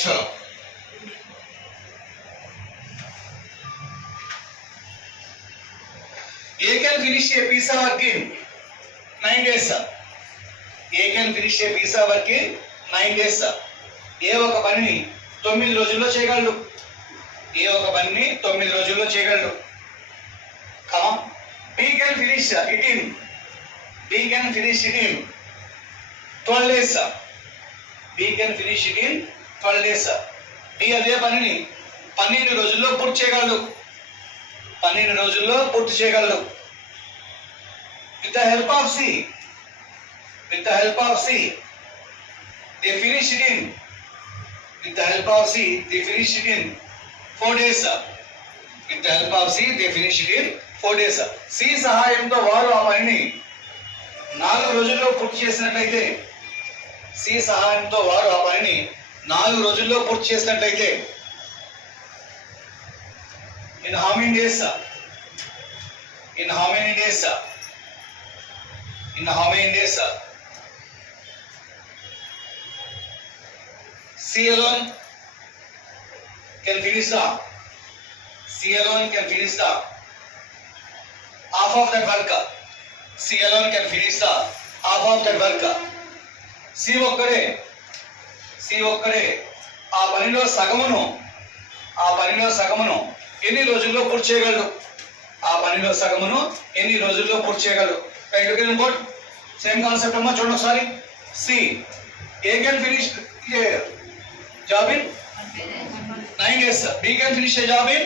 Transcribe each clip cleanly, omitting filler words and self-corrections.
Next one. A can finish a piece of work in 9 days. A can finish a piece of work in 9 days. ఏ ఒక పనిని 9 రోజుల్లో చేయగలడు. ఏ ఒక పనిని 9 రోజుల్లో చేయగలడు. Come. B can finish it in 12 days. B can finish it in 12 days. B అదే పనిని 12 రోజుల్లో పూర్తి చేయగలడు. 12 రోజుల్లో పూర్తి చేయగలడు. With the help of C, they finish it in. With the help of C, they finish it in 4 days. With the help of C, they finish it in 4 days. C సహాయంతో వారు ఆ పనిని 4 రోజుల్లో పూర్తి చేసినట్లయితే, C సహాయంతో వారు ఆ పనిని 4 రోజుల్లో పూర్తి చేసినట్లయితే, in how many days? In how many days? In how many days? C alone can finish the half of that work. C alone can finish the half of that work. C ఒక్కడే ఆ పనిలో సగమును ఎన్ని రోజుల్లో పూర్తి చేయగలడు. ఆ పనిలో సగమును ఎన్ని రోజుల్లో పూర్తి చేయగలడు. రైట్ ఇంకోటి సేమ్ కాన్సెప్ట్ అమ్మా, చూడండి ఒకసారి. See A can finish a job in 9 days. B can finish a job in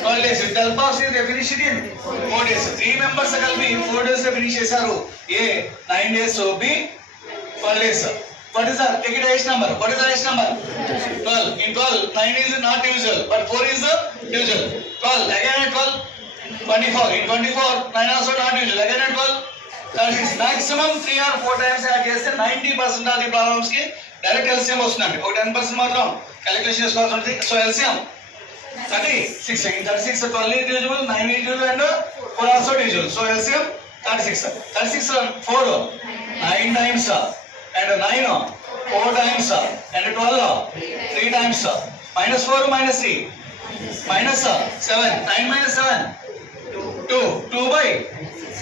12 days. With the help of C, they finish it in 4 days. 3 members కలిపి 4 days లో ఫినిష్ చేశారు. A 9 days, so B 12 days. What is the take it highest number? What is the highest number? 12. In 12, 9 is not usual, but 4 is the usual. 12 again at 12, 24. In 24, 9 also not usual. Again at 12, 36. Maximum 3 or 4 times add చేస్తే 90% of the problems కి direct LCM వస్తుందండి. ఒక 10% మాత్రం క్యాలిక్యులేషన్ చేసుకోవాల్సి ఉంటుంది. So LCM 36. In 36, 12 is usual, 9 is usual, and 4 also usual. So LCM 36. 36 4 9 times and 9 4 times and 12 3 times minus 4 minus 3 minus 7 9 minus 7 2 by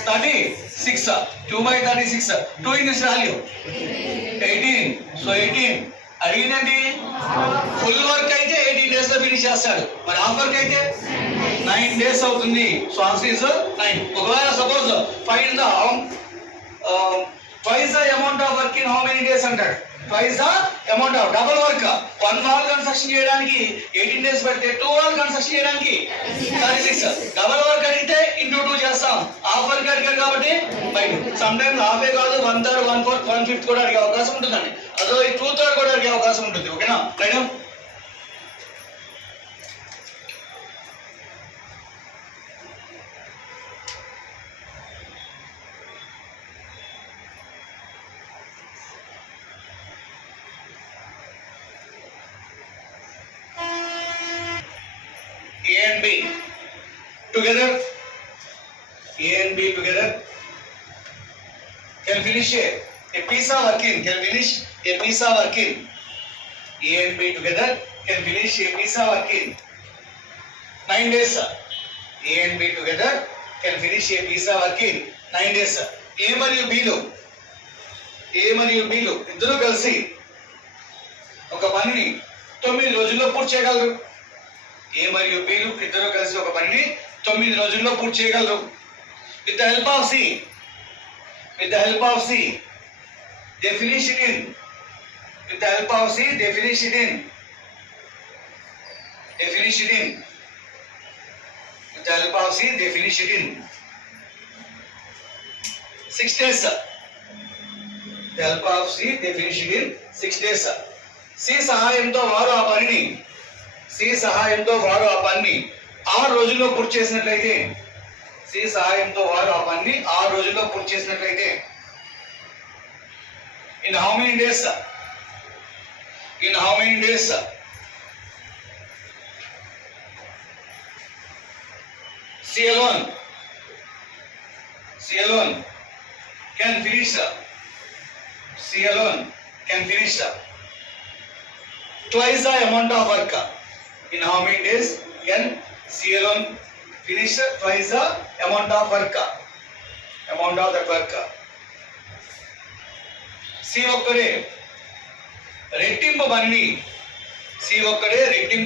36 2 by 36 2 in this value 18. So 18 అడిగిందండి. Full work అయితే 18 days లో ఫినిష్ చేస్తాడు. మరి హాఫ్ వర్క్ అయితే 9 days అవుతుంది. So answer is 9. ఒకవేళ suppose find the twice the amount of work in how many days అంటాడు. twice the amount of double work. 1 wall construction చేయడానికి 18 days పడితే 2 wall కన్స్ట్రక్షన్ చేయడానికి 36. డబుల్ వర్క్ అడిగితే ఇంటూ 2 చేస్తాం. హాఫ్ వర్క్ అడిగారు కాబట్టి బై 2. సమ్ టైమ్స్ హాఫే కాదు 1/3 1/4 1/5 కూడా అడిగే అవకాశం ఉంటుందండి. అదో 2/3 కూడా అడిగే అవకాశం ఉంటుంది. ఓకేనా right. A and B together can finish a piece of work in. A and B together can finish a piece of work in 9 days. A and B together can finish a piece of work in 9 days. A మరియు B లు ఇద్దరు కలిసి ఒక పనిని 9 రోజుల్లో పూర్తి చేయగలరు. A మరియు B లు ఇద్దరు కలిసి ఒక పనిని 9 రోజుల్లో పూర్తి చేయగలరు. With the help of C, they finish it in. With the help of C, they finish it in. With the help of C, they finish it in 6 days. With the help of C, they finish it in 6 days. C సహాయంతో వారు ఆ పనిని 6 రోజుల్లో పూర్తి చేసినట్లయితే, C సహాయంతో వారు ఆ పనిని 6 రోజుల్లో పూర్తి చేసినట్లయితే, in how many days? C alone can finish twice the amount of work. In how many days can C alone finish twice the amount of work? Amount of that work. C ఒక్కడే రెట్టింపు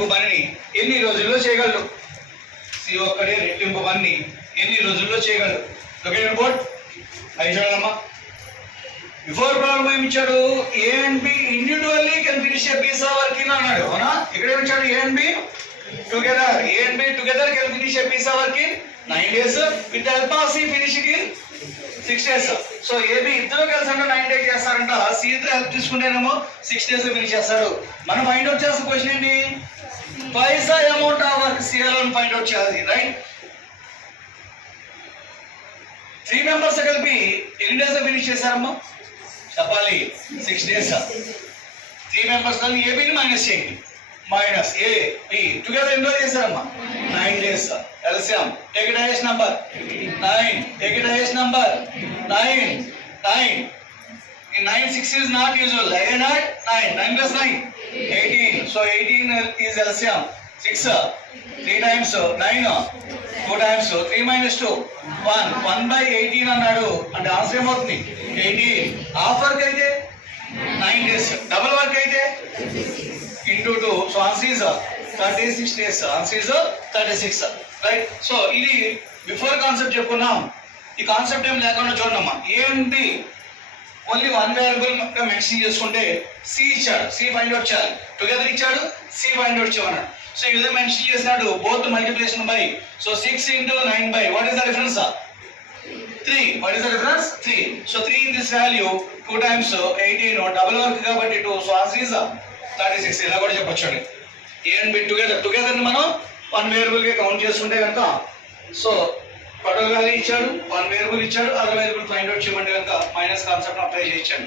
పనిని ఎన్ని రోజుల్లో చేయగలడు? C ఒక్కడే రెట్టింపు పనిని ఎన్ని రోజుల్లో చేయగలడు? Look at your board. అవి చూడమ్మా. బిఫోర్ ప్రాబ్లం ఏమి ఇచ్చాడు? A and B individually can finish a piece of work in అన్నాడు. అవునా? ఇక్కడ ఏమి ఇచ్చాడు? A and B together can finish a piece of work in 9 days. With the help of C finish it in 6 days. So AB ఇద్దరు కలిసి అంటే 9 days చేస్తారంట. C తో హెల్ప్ తీసుకుంటేనేమో 6 days ఫినిష్ చేస్తాడు. మనం ఫైండ్ అవుట్ చేసిన క్వశ్చన్ ఏంటి? twice the amount of work C alone find out చేయాలి, రైట్? 3 members కలిపి ఎన్ని డేస్ ఫినిష్ చేశారమ్మా? చెప్పాలి. 6 days. 3 members కలిపి AB ని మైనస్ చేయండి. మైనస్ A B టుగెదర్ ఎన్ని రోజులు చేశారమ్మా? 9 days. LCM take it highest number 9. Take it highest number 9. In 9 6 is not usual. Again not 9 plus 9 18. So 18 is LCM 6. 3 times 9. 2 times 3 minus 2 1 by 18 అన్నాడు. అంటే ఆన్సర్ ఏమవుతుంది? 18. హాఫ్ వర్క్ అయితే 9 days. డబుల్ వర్క్ అయితే into 2. So answer is 36 days. Answer is 36. Right? So ఇది before concept చెప్పుకున్నాం. ఈ కాన్సెప్ట్ ఏం లేకుండా చూడమ్మా. A and B only one variable mention చేసుకుంటే C ఇచ్చాడు. C ఫైండ్ అవుట్ చేయాలి. టుగెదర్ ఇచ్చాడు. C ఫైండ్ అవుట్ చేయమన్నాడు. సో ఈ విధంగా మెన్షన్ చేసినాడు. Both multiplication by. సో 6 into 9 by what is the difference? 3. What is the difference? 3. So 3 in this value 2 times 18 డబుల్ వర్క్ కాబట్టి 2. So answer is 36. ఇలా కూడా చెప్పొచ్చు. A and B టుగెదర్ ని మనం వన్ వేరియబుల్ గా కౌంట్ చేసుకుంటే కనుక సో టోటల్ వాల్యూ ఇచ్చాడు, వన్ వేరియబుల్ ఇచ్చాడు, అదర్ వేరియబుల్ ఫైండ్ అవుట్ చేయమంటే కనుక మైనస్ కాన్సెప్ట్ అప్లై చేయించాడు.